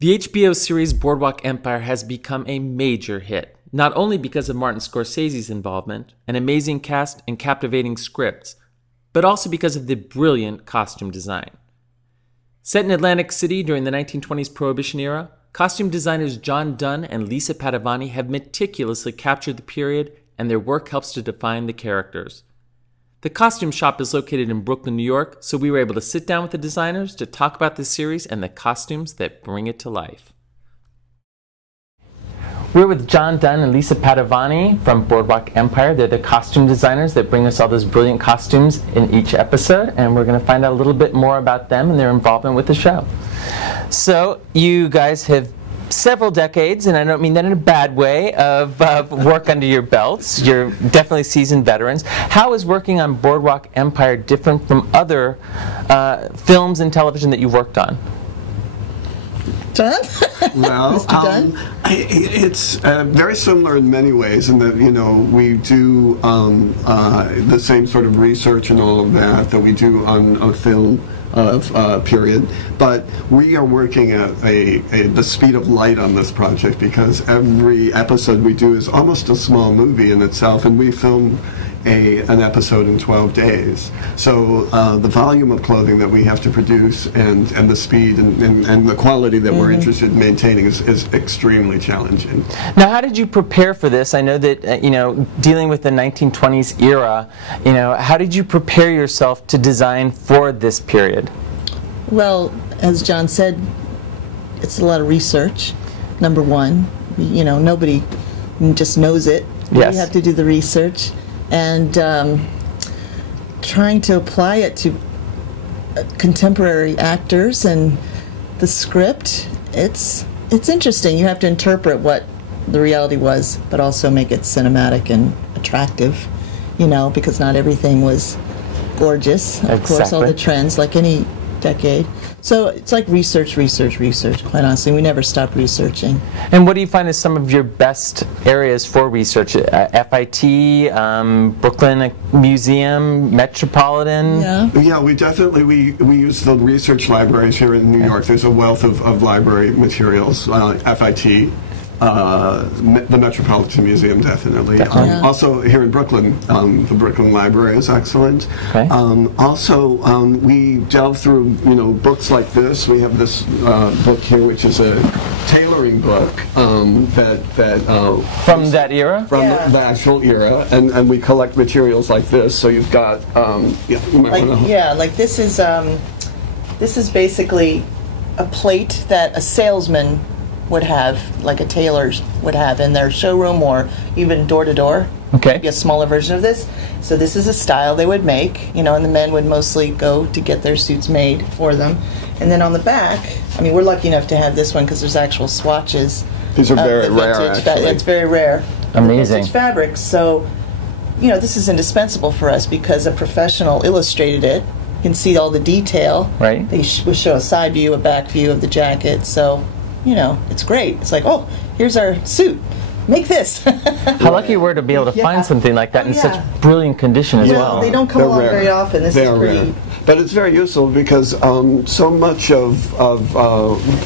The HBO series Boardwalk Empire has become a major hit, not only because of Martin Scorsese's involvement, an amazing cast, and captivating scripts, but also because of the brilliant costume design. Set in Atlantic City during the 1920s Prohibition era, costume designers John Dunn and Lisa Padovani have meticulously captured the period, and their work helps to define the characters. The costume shop is located in Brooklyn, New York, so we were able to sit down with the designers to talk about the series and the costumes that bring it to life. We're with John Dunn and Lisa Padovani from Boardwalk Empire. They're the costume designers that bring us all those brilliant costumes in each episode, and we're going to find out a little bit more about them and their involvement with the show. So, you guys have several decades, and I don't mean that in a bad way, of work under your belts. You're definitely seasoned veterans. How is working on Boardwalk Empire different from other films and television that you've worked on? Dunn? Well, it's very similar in many ways in that, you know, we do the same sort of research and all of that we do on a film period, but we are working at the speed of light on this project because every episode we do is almost a small movie in itself, and we film an episode in 12 days. So the volume of clothing that we have to produce and the speed and the quality that we're interested in maintaining is extremely challenging. Now, how did you prepare for this? I know that, you know, dealing with the 1920s era, you know, how did you prepare yourself to design for this period? Well, as John said, it's a lot of research, number one. You know, nobody just knows it. Yes. We have to do the research. And trying to apply it to contemporary actors and the script, it's interesting. You have to interpret what the reality was, but also make it cinematic and attractive, you know, because not everything was gorgeous. Of course, all the trends, like any decade. So it's like research, quite honestly. We never stop researching. And what do you find is some of your best areas for research? FIT, Brooklyn Museum, Metropolitan? Yeah, we definitely, we use the research libraries here in New York. There's a wealth of library materials, FIT. The Metropolitan Museum, definitely. Also, here in Brooklyn, the Brooklyn Library is excellent. Okay. Also, we delve through, you know, books like this. We have this book here, which is a tailoring book from that era, from the actual era, and we collect materials like this. So you've got, like this is basically a plate that a salesman would have, like a tailor would have in their showroom or even door to door. Okay. Maybe a smaller version of this. So this is a style they would make, you know, and the men would mostly go to get their suits made for them. And then on the back, I mean, we're lucky enough to have this one because there's actual swatches. These are very rare, actually. It's very rare. Amazing. Vintage fabrics. So, you know, this is indispensable for us because a professional illustrated it. You can see all the detail. Right. They will show a side view, a back view of the jacket. So, you know, it's great. It's like, oh, here's our suit. Make this. How lucky we were to be able to find something like that in such brilliant condition as well. They don't come along very often. This is pretty rare. But it's very useful because so much of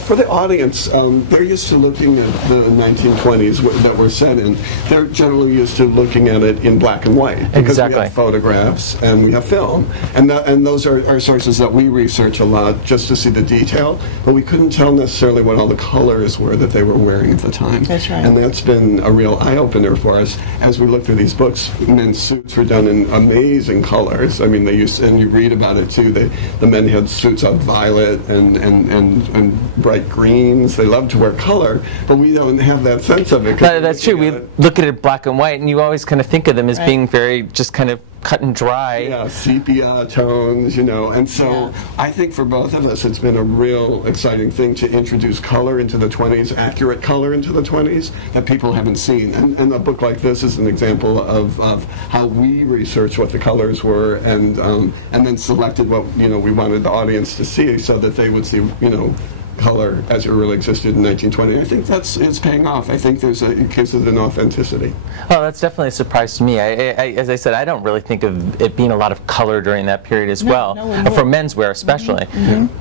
for the audience, they're used to looking at the 1920s that we're set in. They're generally used to looking at it in black and white because we have photographs and we have film, and those are sources that we research a lot just to see the detail. But we couldn't tell necessarily what all the colors were that they were wearing at the time. That's right. And that's been a real eye-opener for us as we look through these books. Men's suits were done in amazing colors. I mean, they used to, and you read about it too. The men had suits of violet and bright greens. They loved to wear color, but we don't have that sense of it. That's true. We look at it black and white, and you always kind of think of them as being very just kind of cut and dry. Yeah, sepia tones, you know. And so I think for both of us, it's been a real exciting thing to introduce color into the 20s, accurate color into the 20s that people haven't seen. And a book like this is an example of how we researched what the colors were and then selected what, you know, we wanted the audience to see so that they would see, you know, color as it really existed in 1920. I think it's paying off. I think it gives it an authenticity. Oh, that's definitely a surprise to me. As I said, I don't really think of it being a lot of color during that period as well, for menswear especially.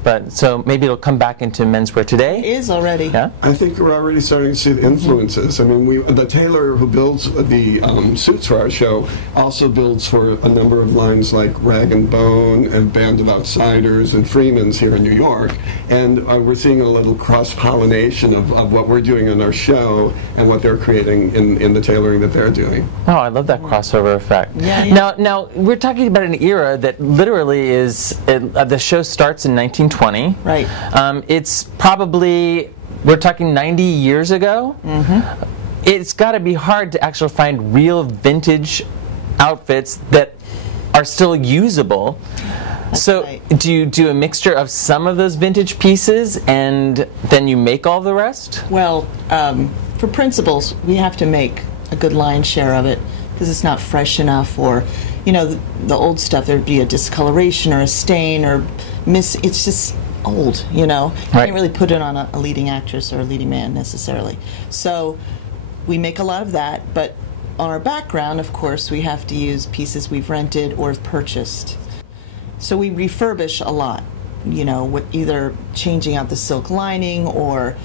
But so maybe it'll come back into menswear today? It is already. Yeah? I think we're already starting to see the influences. I mean, the tailor who builds the suits for our show also builds for a number of lines like Rag and Bone and Band of Outsiders and Freeman's here in New York. And we're seeing a little cross-pollination of what we're doing on our show and what they're creating in the tailoring that they're doing. Oh, I love that crossover effect. Yeah. Now we're talking about an era that literally is, the show starts in 1920. Right. It's probably, we're talking 90 years ago. It's got to be hard to actually find real vintage outfits that are still usable. So do you do a mixture of some of those vintage pieces and then you make all the rest? Well, for principals, we have to make a good lion's share of it because it's not fresh enough, or, you know, the old stuff, there'd be a discoloration or a stain or it's just old, you know. You can't really put it on a leading actress or a leading man necessarily. So we make a lot of that, but on our background, of course, we have to use pieces we've rented or have purchased. So we refurbish a lot, you know, with either changing out the silk lining or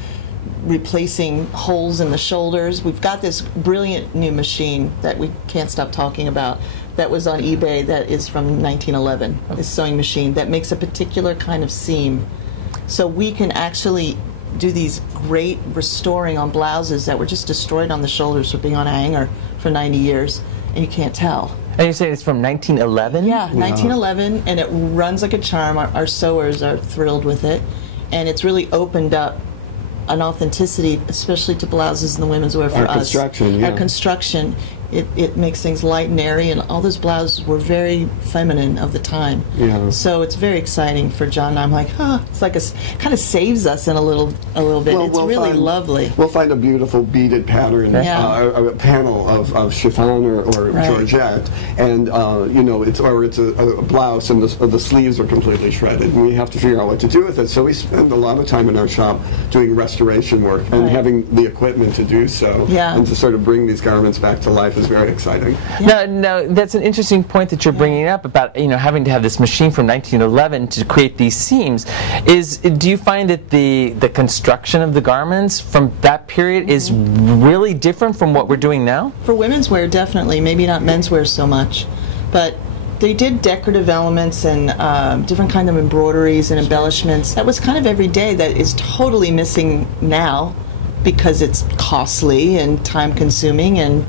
replacing holes in the shoulders. We've got this brilliant new machine that we can't stop talking about that was on eBay that is from 1911, this sewing machine that makes a particular kind of seam. So we can actually do these great restoring on blouses that were just destroyed on the shoulders for being on a hanger for 90 years, and you can't tell. And you're saying it's from 1911? Yeah, 1911, and it runs like a charm. Our sewers are thrilled with it, and it's really opened up an authenticity, especially to blouses in the women's wear for us. Construction, yeah. Our construction, it makes things light and airy, and all those blouses were very feminine of the time. Yeah. So it's very exciting for John and I'm like, it's like kind of saves us in a little bit. Well, it's really lovely. We'll find a beautiful beaded pattern, a panel of chiffon or georgette, and you know, it's a blouse, and the sleeves are completely shredded, and we have to figure out what to do with it. So we spend a lot of time in our shop doing restoration work and having the equipment to do so, and to sort of bring these garments back to life is very exciting. No, that's an interesting point that you're bringing up about, you know, having to have this machine from 1911 to create these seams. Do you find that the construction of the garments from that period is really different from what we're doing now? For women's wear, definitely. Maybe not men's wear so much, but they did decorative elements and different kind of embroideries and embellishments. That was kind of every day that is totally missing now because it's costly and time consuming, and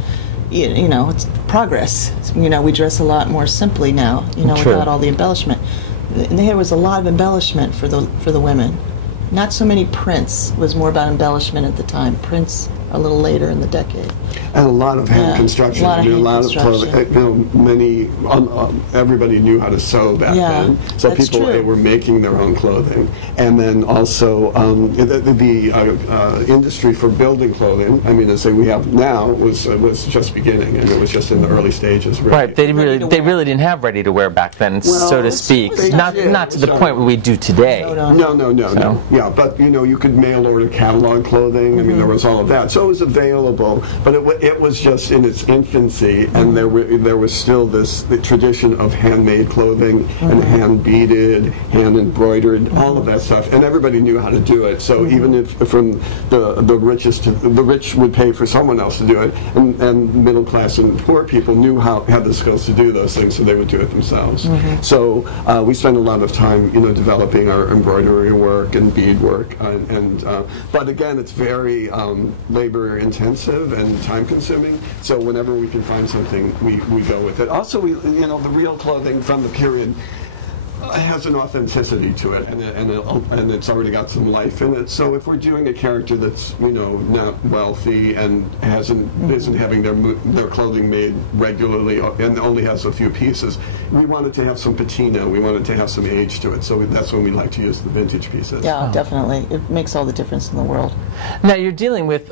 you know, it's progress. You know, we dress a lot more simply now, you know, without all the embellishment. And there was a lot of embellishment for the women. Not so many prints. It was more about embellishment at the time. Prints a little later in the decade. And a lot of hand construction. A lot of clothing. You know, everybody knew how to sew back then. So people were making their own clothing. And then also the industry for building clothing, I mean, as we have now, was just beginning, and it was just in the early stages. Really. Right. They really didn't have ready to wear back then, so to speak. Not to the point where we do today. No. Yeah, but you know, you could mail order catalog clothing. I mean, there was all of that. So it was available, but it was just in its infancy, and there was still the tradition of handmade clothing and hand beaded, hand embroidered, all of that stuff, and everybody knew how to do it. So even if from the richest to the rich would pay for someone else to do it, and middle class and poor people had the skills to do those things, so they would do it themselves. So we spent a lot of time, you know, developing our embroidery work and bead work, but again, it's very labor intensive and time consuming, so whenever we can find something, we go with it. Also, you know, the real clothing from the period has an authenticity to it, and it's already got some life in it. So if we're doing a character that's, you know, not wealthy and isn't having their clothing made regularly and only has a few pieces, we want it to have some patina. We want it to have some age to it. So that's when we like to use the vintage pieces. Yeah, definitely. It makes all the difference in the world. Now you're dealing with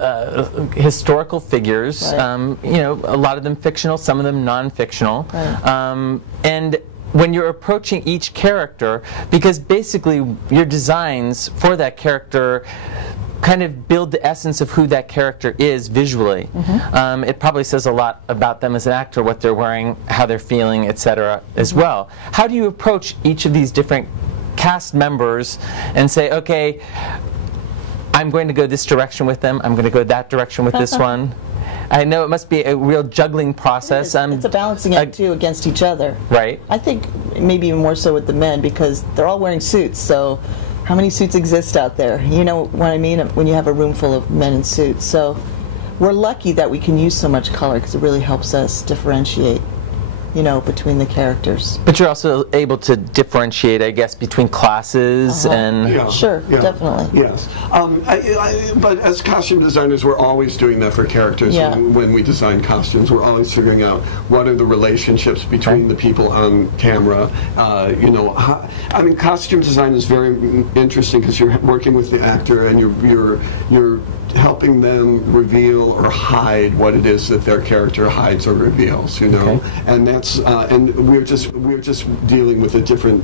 historical figures. You know, a lot of them fictional, some of them non-fictional, and when you're approaching each character, because basically your designs for that character kind of build the essence of who that character is visually. It probably says a lot about them as an actor, what they're wearing, how they're feeling, etc. as well. How do you approach each of these different cast members and say, okay, I'm going to go this direction with them, I'm going to go that direction with this one? I know it must be a real juggling process. It's a balancing act too against each other. Right. I think maybe even more so with the men, because they're all wearing suits, so how many suits exist out there? You know what I mean? When you have a room full of men in suits. So we're lucky that we can use so much color, because it really helps us differentiate, you know, between the characters. But you're also able to differentiate, I guess, between classes and... Yeah, sure, yeah, definitely. Yes. But as costume designers, we're always doing that for characters. Yeah. When we design costumes, we're always figuring out what are the relationships between the people on camera. You know, I mean, costume design is very interesting because you're working with the actor and you're helping them reveal or hide what it is that their character hides or reveals, you know, and that's and we're just dealing with a different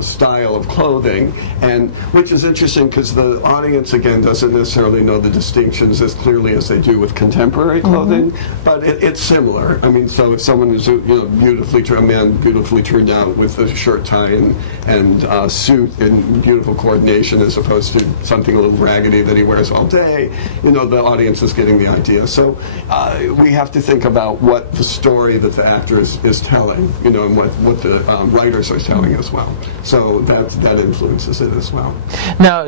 style of clothing, and which is interesting because the audience again doesn't necessarily know the distinctions as clearly as they do with contemporary clothing, but it's similar. I mean, so if someone is, you know, a man beautifully turned out with a shirt, tie, and suit in beautiful coordination, as opposed to something a little raggedy that he wears all day, you know, the audience is getting the idea. So we have to think about what the story that the actor is telling, you know, and what the writers are telling as well. So that influences it as well. Now,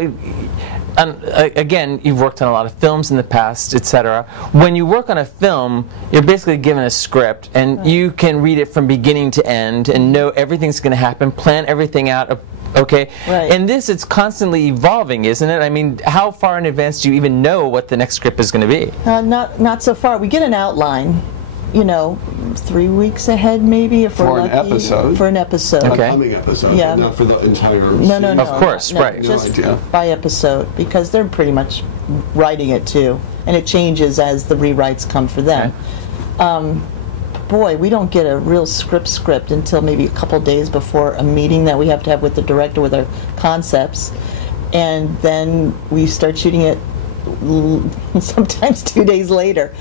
again, you've worked on a lot of films in the past, etc. When you work on a film, you're basically given a script, and you can read it from beginning to end and know everything's going to happen, plan everything out. Okay, and this, it's constantly evolving, isn't it? I mean, how far in advance do you even know what the next script is going to be? Not so far. We get an outline, you know, 3 weeks ahead maybe, if we're lucky. For an episode. Okay. A coming episode, yeah. Not for the entire No, of course, no, right. Just by episode, because they're pretty much writing it too, and it changes as the rewrites come for them. Boy, we don't get a real script until maybe a couple days before a meeting that we have to have with the director with our concepts, and then we start shooting it sometimes 2 days later.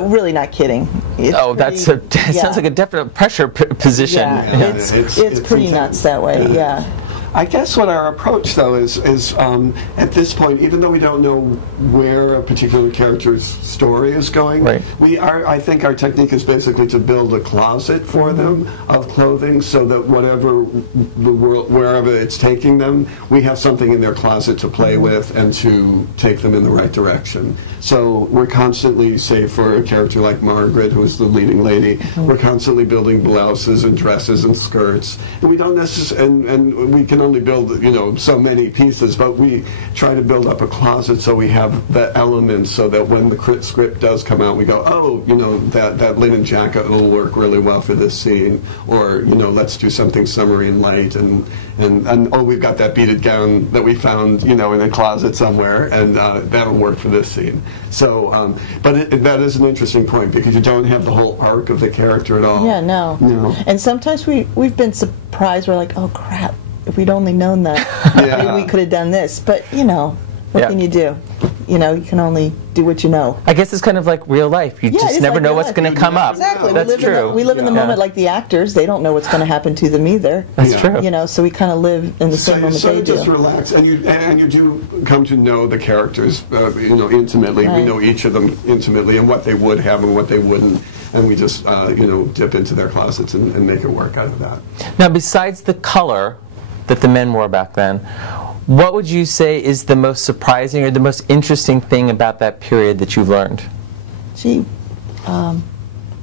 Really not kidding. Sounds like a definite pressure position. Yeah, it's pretty nuts that way. Yeah. I guess what our approach, though, is at this point, even though we don't know where a particular character's story is going, I think our technique is basically to build a closet for them of clothing, so that wherever it's taking them, we have something in their closet to play with and to take them in the right direction. So we're constantly, say for a character like Margaret, who is the leading lady, we're constantly building blouses and dresses and skirts, and we don't necessarily, and we can only build, you know, so many pieces, but we try to build up a closet so we have the elements, so that when the script does come out, we go, oh, you know, that linen jacket will work really well for this scene, or, you know, let's do something summery and light, and oh, we've got that beaded gown that we found, you know, in a closet somewhere, and that'll work for this scene. So, but that is an interesting point, because you don't have the whole arc of the character at all. Yeah, no. And sometimes we've been surprised. We're like, oh crap, if we'd only known that, maybe we could have done this. But, you know, what can you do? You know, you can only do what you know. I guess it's kind of like real life. You just never know what's going to come up. Exactly. That's true. We live in the moment like the actors. They don't know what's going to happen to them either. That's true. You know, so we kind of live in the same moment they do. So just relax, and you do come to know the characters, you know, intimately. We know each of them intimately, and what they would have and what they wouldn't. And we just, you know, dip into their closets and make it work out of that. Now, besides the color that the men wore back then, what would you say is the most surprising or the most interesting thing about that period that you've learned? Gee, I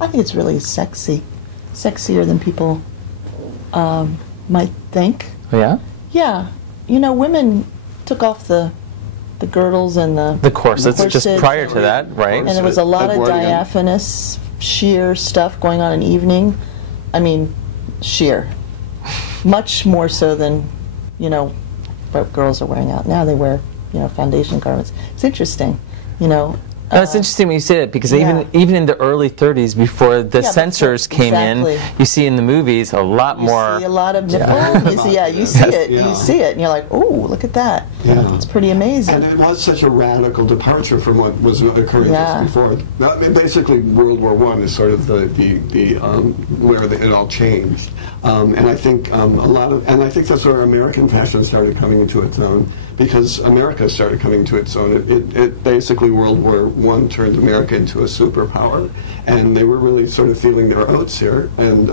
think it's really sexy. Sexier than people might think. Oh, yeah? Yeah. You know, women took off the girdles and the corsets just prior to that, right? And there was a lot of diaphanous, sheer stuff going on in evening. I mean, sheer. Much more so than, you know, what girls are wearing out now. They wear, you know, foundation garments. It's interesting, you know. No, it's interesting when you say that, because even in the early 30s, before the censors came in, you see in the movies a lot more. You see a lot of nipple. You see it. You see it, and you're like, oh, look at that. Yeah. It's pretty amazing. And it was such a radical departure from what was occurring just before. Basically, World War I is sort of the where it all changed. And I think I think that's where American fashion started coming into its own, because America started coming to its own. It basically, World War I turned America into a superpower, and they were really sort of feeling their oats here. And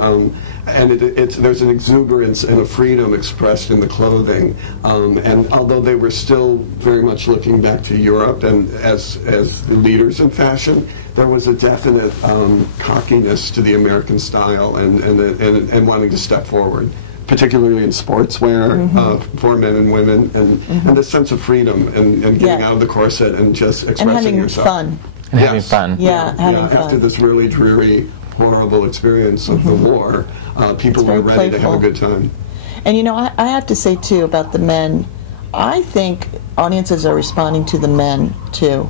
there's an exuberance and a freedom expressed in the clothing. And although they were still very much looking back to Europe and as leaders in fashion, there was a definite cockiness to the American style and wanting to step forward, particularly in sportswear for men and women, and this sense of freedom and getting out of the corset and just expressing yourself. Fun. And having fun. Having fun. After this really dreary, horrible experience of the war, people were ready to have a good time. And you know, I have to say too about the men, I think audiences are responding to the men too,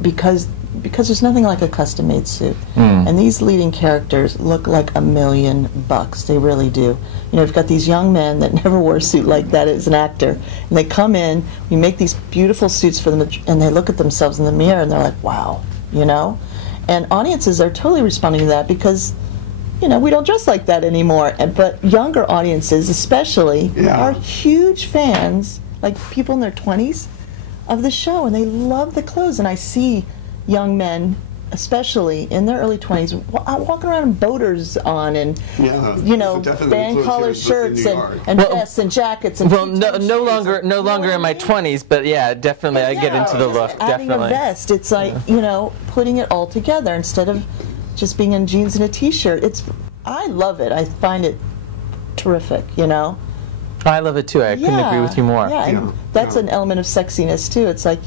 because there's nothing like a custom-made suit. And these leading characters look like $1 million. They really do. You know, you've got these young men that never wore a suit like that as an actor, and they come in, we make these beautiful suits for them, and they look at themselves in the mirror, and they're like, wow, you know? And audiences are totally responding to that, because, you know, we don't dress like that anymore. But younger audiences especially are huge fans, like people in their 20s, of the show, and they love the clothes. And I see young men, especially in their early 20s, walking around in boaters on, and you know, band collar shirts and vests and jackets. And no longer in my 20s, but yeah, definitely I get into the look. Adding a vest, it's like, you know, putting it all together instead of just being in jeans and a t-shirt. I love it. I find it terrific, you know. I love it too. I couldn't agree with you more. That's an element of sexiness too. It's like,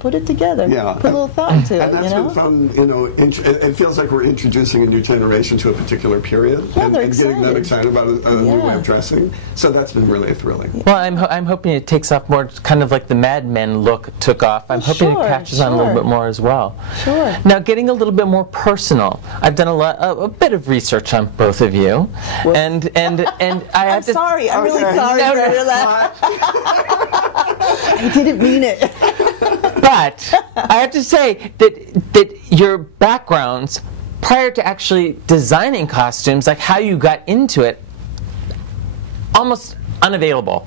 put it together. Put a little thought into it. And that's been fun, you know. It feels like we're introducing a new generation to a particular period and getting them excited about a new way of dressing. So that's been really thrilling. Well, I'm hoping it takes off more, kind of like the Mad Men look took off. I'm hoping it catches on a little bit more as well. Sure. Now, getting a little bit more personal, I've done a bit of research on both of you, and I'm sorry. I'm really sorry. I didn't mean it. But I have to say that your backgrounds prior to actually designing costumes, like how you got into it, almost unavailable.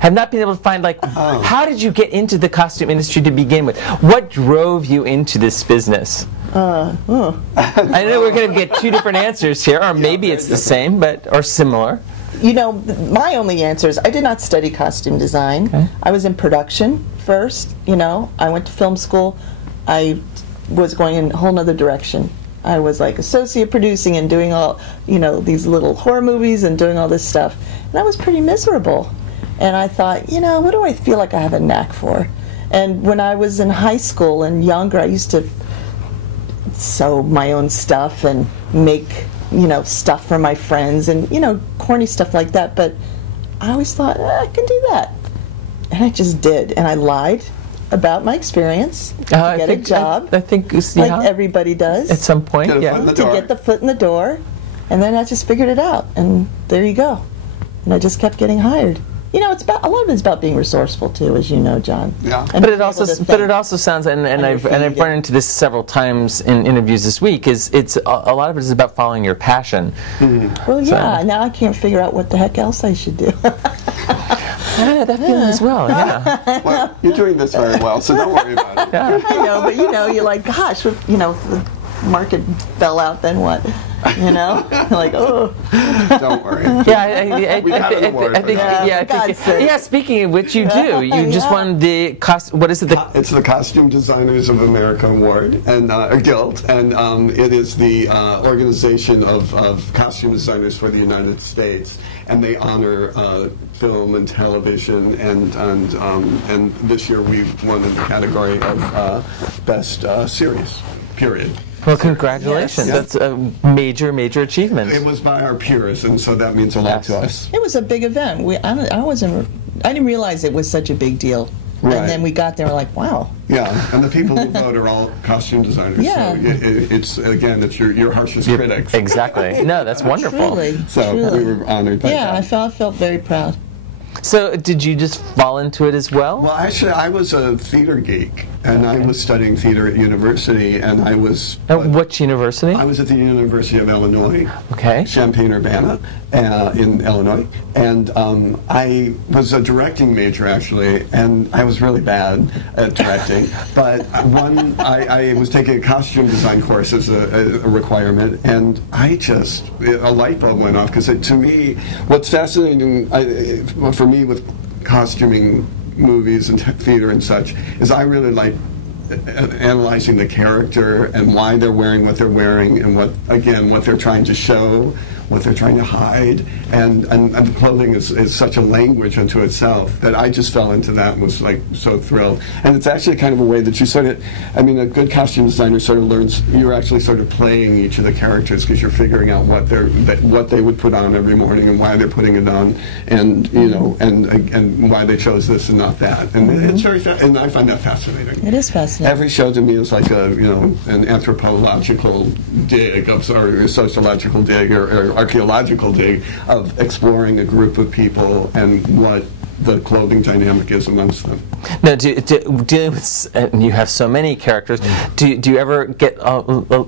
Have not been able to find, like, how did you get into the costume industry to begin with? What drove you into this business? I know we're going to get two different answers here, or maybe it's the same, or similar. You know, my only answer is I did not study costume design. Okay. I was in production first, you know. I went to film school. I was going in a whole other direction. I was like associate producing and doing all, you know, these little horror movies and doing all this stuff. And I was pretty miserable. And I thought, you know, what do I feel like I have a knack for? And when I was in high school and younger, I used to sew my own stuff and make, you know, stuff for my friends and, you know, corny stuff like that. But I always thought, I can do that. And I just did. And I lied about my experience to get a job. I think like everybody does. At some point, to get the foot in the door. And then I just figured it out. And there you go. And I just kept getting hired. You know, a lot of it's about being resourceful too, as you know, John. Yeah. But it also sounds, and I've run into this several times in interviews this week. It's a lot of it is about following your passion. Mm-hmm. Well, yeah. Now I can't figure out what the heck else I should do. I have that feeling as well. Yeah. Well, you're doing this very well, so don't worry about it. Yeah. I know, but you know, you're like, gosh, you know, if the market fell out, then what? You know, like, oh. Don't worry. Yeah, I think. Speaking of which, you do. You just won the what is it? It's the Costume Designers of America Award and Guild, and it is the organization of costume designers for the United States, and they honor film and television, and this year we won in the category of best series. Period. Well, congratulations. Yes. That's a major, major achievement. It was by our peers, and so that means a lot to us. It was a big event. I didn't realize it was such a big deal. Right. And then we got there, like, wow. Yeah, and the people who vote are all costume designers. Yeah. So it's your harshest critics. Exactly. No, that's wonderful. Truly. So truly. we were honored by that. Yeah, I felt very proud. So did you just fall into it as well? Well, actually, I was a theater geek, and I was studying theater at university, and I was... At which university? I was at the University of Illinois, Okay. Champaign-Urbana, in Illinois, and I was a directing major, actually, and I was really bad at directing, but I was taking a costume design course as a requirement, and a light bulb went off, because to me, what's fascinating for me with costuming movies and theater and such is I really like analyzing the character and why they're wearing what they're wearing and what they're trying to show, what they're trying to hide, and the clothing is such a language unto itself that I just fell into that and was like so thrilled. And it's actually kind of a way that you sort of, I mean, a good costume designer sort of learns, you're actually sort of playing each of the characters because you're figuring out what they would put on every morning and why they're putting it on, and and why they chose this and not that. And it's very and I find that fascinating. It is fascinating. Every show to me is like an anthropological dig or a sociological dig or archaeological dig of exploring a group of people and what the clothing dynamic is amongst them. Now, dealing with, and you have so many characters, do you ever get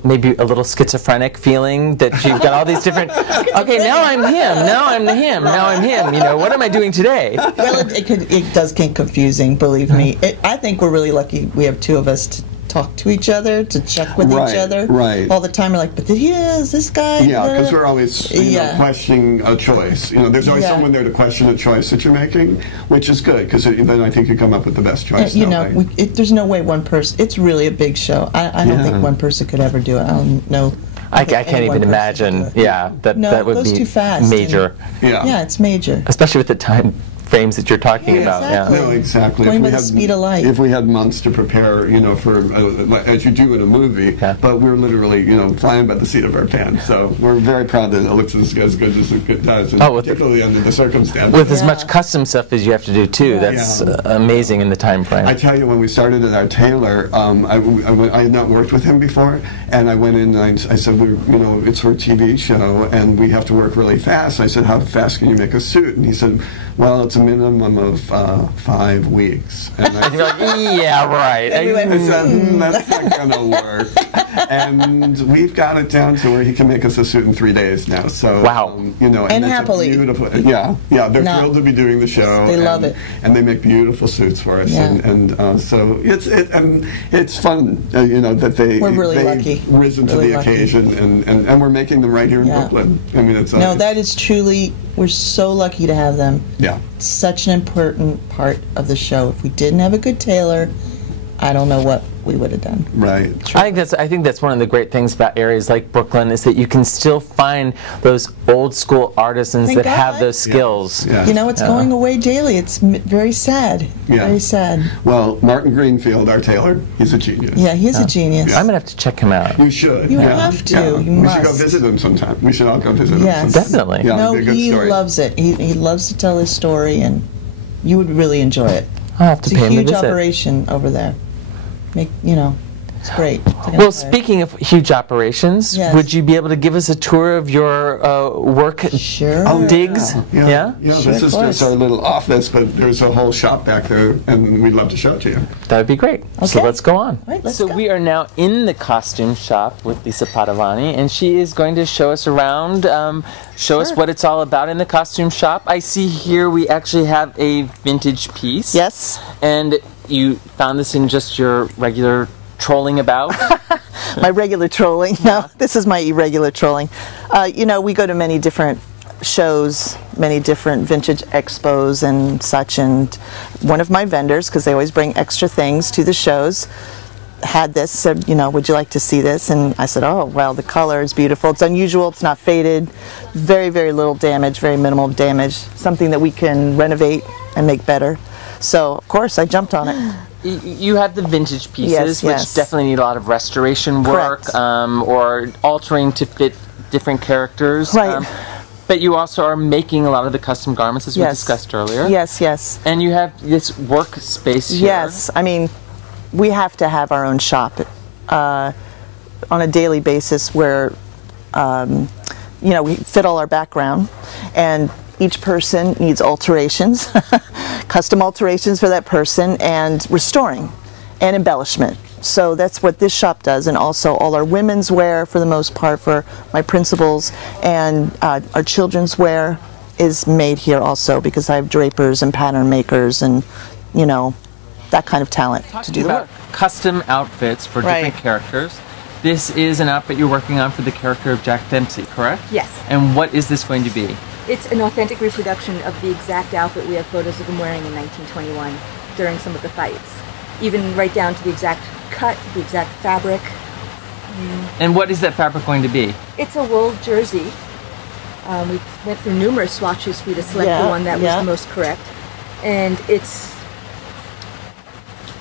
maybe a little schizophrenic feeling that you've got all these different, okay, now I'm him, now I'm him, now I'm him, what am I doing today? Well, it does get confusing, believe me. I think we're really lucky we have two of us to talk to each other, to check with each other all the time. We're like, but is this guy? Yeah, because we're always questioning a choice. There's always someone there to question a choice that you're making, which is good, because then I think you come up with the best choice. There's no way one person, it's really a big show. I don't think one person could ever do it. I don't know. I can't even imagine. Yeah, that would be too fast major. Yeah, it's major. Especially with the time frames that you're talking about. Exactly. Yeah. No, exactly. Going by the speed of light. If we had months to prepare, for as you do in a movie, but we're literally, flying by the seat of our pants. So we're very proud that it looks as good as it does, and particularly under the circumstances. With as much custom stuff as you have to do too, that's amazing in the time frame. I tell you, when we started at our tailor, I had not worked with him before, and I went in and I said, it's for a TV show, and we have to work really fast. I said, how fast can you make a suit? And he said, well, it's a minimum of 5 weeks. And you're like, yeah, right. I said, that's not going to work. And we've got it down to where he can make us a suit in 3 days now. So, wow. And happily. They're thrilled to be doing the show. They love it. And they make beautiful suits for us. Yeah. And so it's fun, that they've really lucky. Risen to the occasion, and we're making them right here in Brooklyn. I mean, that is truly, we're so lucky to have them. Yeah. Such an important part of the show. If we didn't have a good tailor, I don't know what we would have done. Right. I think that's one of the great things about areas like Brooklyn is that you can still find those old school artisans that have those skills. Yeah. It's going away daily. It's very sad. Yeah. Very sad. Well, Martin Greenfield, our tailor, he's a genius. Yeah, he's a genius. I'm going to have to check him out. You should. You have to. Yeah. You we must. should go visit him sometime. We should all go visit him. Yes. Definitely. Yeah, no, it'd be a good he story. loves it. He loves to tell his story, and you would really enjoy it. I'll have to pay him a visit. It's a huge operation over there. It's great. Well, speaking of huge operations, would you be able to give us a tour of your work digs? Yeah. Sure, this is just our little office, but there's a whole shop back there, and we'd love to show it to you. That would be great. Okay. So let's go on. Right, let's go. We are now in the costume shop with Lisa Padovani, and she is going to show us around, show us what it's all about in the costume shop. I see here we actually have a vintage piece. Yes. And you found this in just your regular trolling about? My regular trolling. No, this is my irregular trolling. We go to many different shows, many different vintage expos and such, and one of my vendors, because they always bring extra things to the shows, had this, said, would you like to see this? And I said, oh, well, the color is beautiful. It's unusual. It's not faded. Very, very little damage, very minimal damage. Something that we can renovate and make better. So, of course, I jumped on it. You have the vintage pieces, which definitely need a lot of restoration work, or altering to fit different characters. Right. But you also are making a lot of the custom garments, as we Yes. discussed earlier. Yes, yes. And you have this workspace here. Yes, I mean, we have to have our own shop on a daily basis where, you know, we fit all our background, and each person needs alterations, custom alterations for that person, and restoring and embellishment. So that's what this shop does, and also all our women's wear for the most part for my principals, and our children's wear is made here also because I have drapers and pattern makers and, you know, that kind of talent to do the work. Custom outfits for different characters. This is an outfit you're working on for the character of Jack Dempsey, correct? Yes. And what is this going to be? It's an authentic reproduction of the exact outfit we have photos of him wearing in 1921 during some of the fights. Even right down to the exact cut, the exact fabric. And what is that fabric going to be? It's a wool jersey. We went through numerous swatches for you to select the one that was the most correct. And it's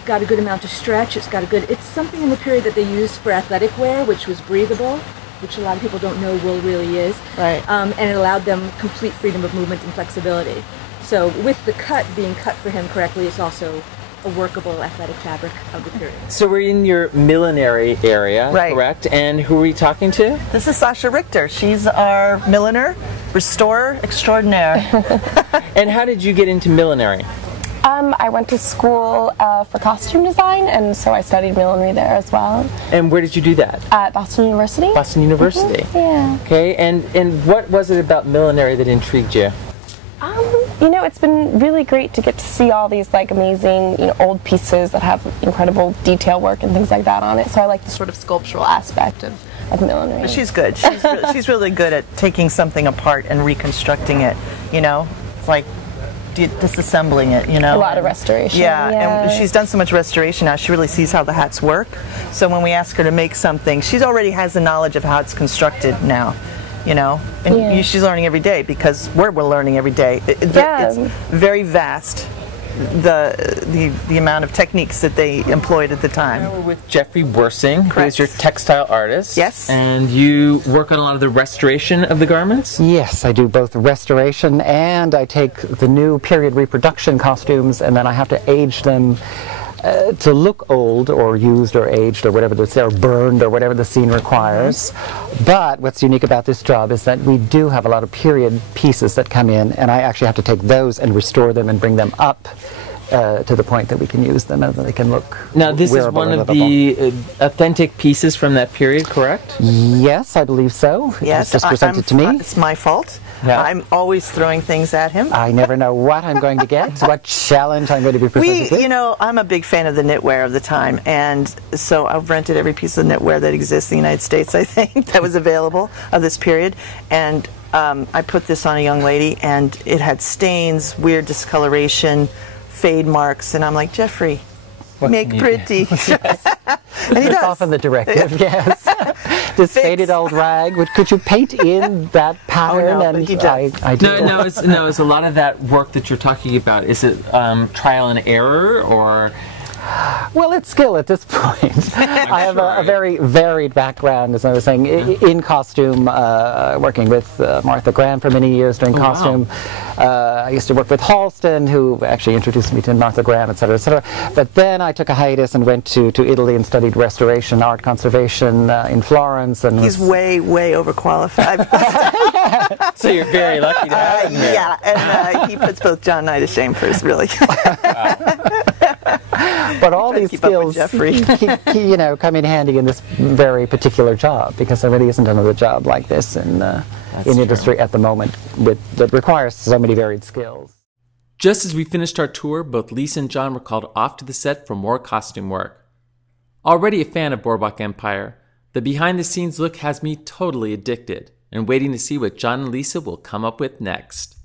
got a good amount of stretch. It's something in the period that they used for athletic wear, which was breathable, which a lot of people don't know wool really is. Right. And it allowed them complete freedom of movement and flexibility. So with the cut being cut for him correctly, it's also a workable athletic fabric of the period. So we're in your millinery area, correct? And who are we talking to? This is Sasha Richter. She's our milliner, restorer extraordinaire. And how did you get into millinery? I went to school for costume design, and so I studied millinery there as well. And where did you do that? At Boston University. Boston University. Yeah. Okay, and what was it about millinery that intrigued you? You know, it's been really great to get to see all these like amazing, you know, old pieces that have incredible detail work and things like that on it. So I like the sort of sculptural aspect of millinery. But she's good. She's really good at taking something apart and reconstructing it, you know? It's like disassembling it, you know? A lot of restoration. Yeah, and she's done so much restoration now, she really sees how the hats work. So when we ask her to make something, she already has the knowledge of how it's constructed now. You know, and she's learning every day because we're learning every day. It's very vast, the amount of techniques that they employed at the time. Now we're with Jeffrey Wersing, who is your textile artist. Yes. And you work on a lot of the restoration of the garments? Yes, I do both restoration and I take the new period reproduction costumes and then I have to age them to look old or used or aged or whatever, or burned or whatever the scene requires. But what's unique about this job is that we do have a lot of period pieces that come in, and I actually have to take those and restore them and bring them up to the point that we can use them and that they can look Now this is one of the authentic pieces from that period, correct? Yes, I believe so. Yes, it was just presented to me. It's my fault. Yeah. I'm always throwing things at him. I never know what I'm going to get, what challenge I'm going to be presented with. You know, I'm a big fan of the knitwear of the time, and so I've rented every piece of knitwear that exists in the United States, I think, that was available of this period, and I put this on a young lady, and it had stains, weird discoloration, fade marks, and I'm like, Jeffrey, make pretty. And he It's does. often the directive, yes. This faded old rag, could you paint in that pattern? no, and but he does. I do. No, it's a lot of that work that you're talking about. Is it trial and error, or? Well, it's skill at this point. I have a very varied background, as I was saying, in costume, working with Martha Graham for many years doing costume. I used to work with Halston, who actually introduced me to Martha Graham, etc., etc. But then I took a hiatus and went to Italy and studied restoration, art conservation in Florence. And He's way, way overqualified. So you're very lucky to have him here. Yeah, and he puts both John and I to shame for his really. But all these keep up with skills, Jeffrey. you know, come in handy in this very particular job because there really isn't another job like this in industry at the moment that requires so many varied skills. Just as we finished our tour, both Lisa and John were called off to the set for more costume work. Already a fan of Boardwalk Empire, the behind-the-scenes look has me totally addicted and waiting to see what John and Lisa will come up with next.